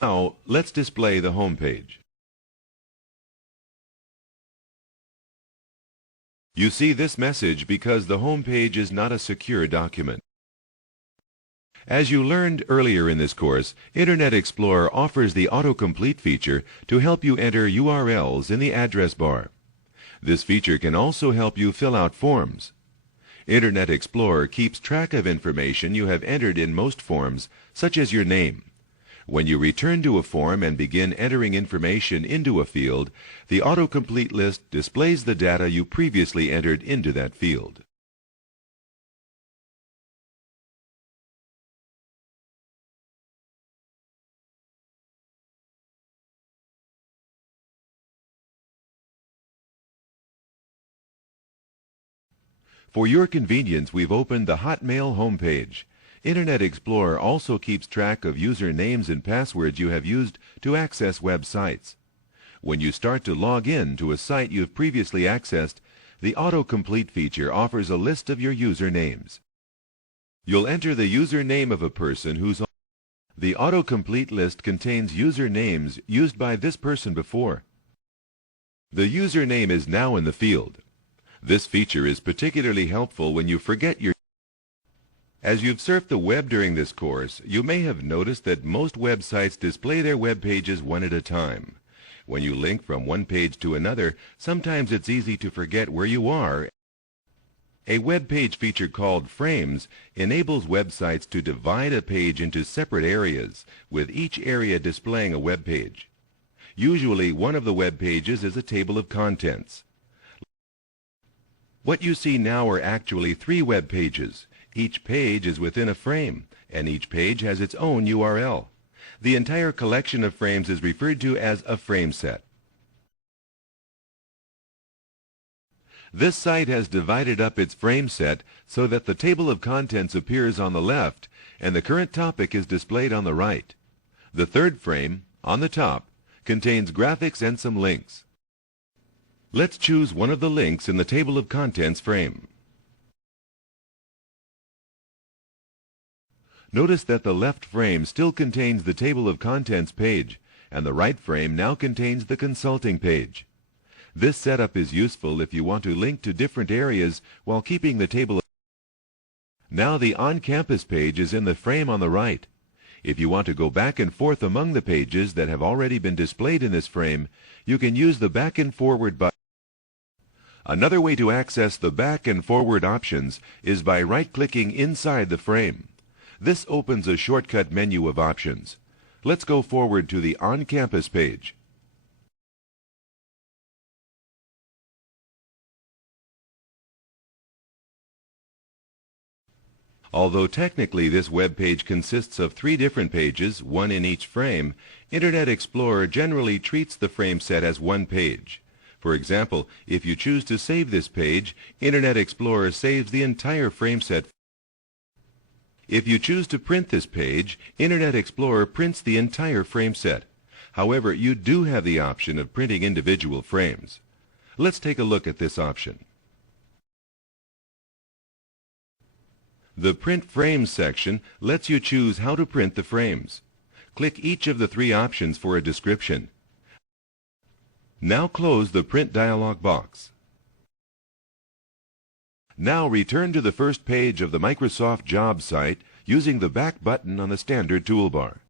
Now, let's display the home page. You see this message because the home page is not a secure document. As you learned earlier in this course, Internet Explorer offers the autocomplete feature to help you enter URLs in the address bar. This feature can also help you fill out forms. Internet Explorer keeps track of information you have entered in most forms, such as your name. When you return to a form and begin entering information into a field, the autocomplete list displays the data you previously entered into that field. For your convenience, we've opened the Hotmail homepage. Internet Explorer also keeps track of user names and passwords you have used to access websites. When you start to log in to a site you've previously accessed, the autocomplete feature offers a list of your user names. You'll enter the username of a person who's on. The autocomplete list contains user names used by this person before. The username is now in the field. This feature is particularly helpful when you forget your. As you've surfed the web during this course, you may have noticed that most websites display their web pages one at a time. When you link from one page to another, sometimes it's easy to forget where you are. A web page feature called Frames enables websites to divide a page into separate areas, with each area displaying a web page. Usually, one of the web pages is a table of contents. What you see now are actually 3 web pages. Each page is within a frame, and each page has its own URL. The entire collection of frames is referred to as a frame set. This site has divided up its frame set so that the table of contents appears on the left and the current topic is displayed on the right. The third frame, on the top, contains graphics and some links. Let's choose one of the links in the table of contents frame. Notice that the left frame still contains the table of contents page, and the right frame now contains the consulting page. This setup is useful if you want to link to different areas while keeping the table. Now the on-campus page is in the frame on the right. If you want to go back and forth among the pages that have already been displayed in this frame, you can use the back and forward button. Another way to access the back and forward options is by right-clicking inside the frame. This opens a shortcut menu of options. Let's go forward to the on-campus page. Although technically this web page consists of 3 different pages, one in each frame, Internet Explorer generally treats the frame set as one page. For example, if you choose to save this page, Internet Explorer saves the entire frame set. If you choose to print this page, Internet Explorer prints the entire frame set. However, you do have the option of printing individual frames. Let's take a look at this option. The Print Frames section lets you choose how to print the frames. Click each of the 3 options for a description. Now close the Print dialog box. Now return to the first page of the Microsoft Jobs site using the back button on the standard toolbar.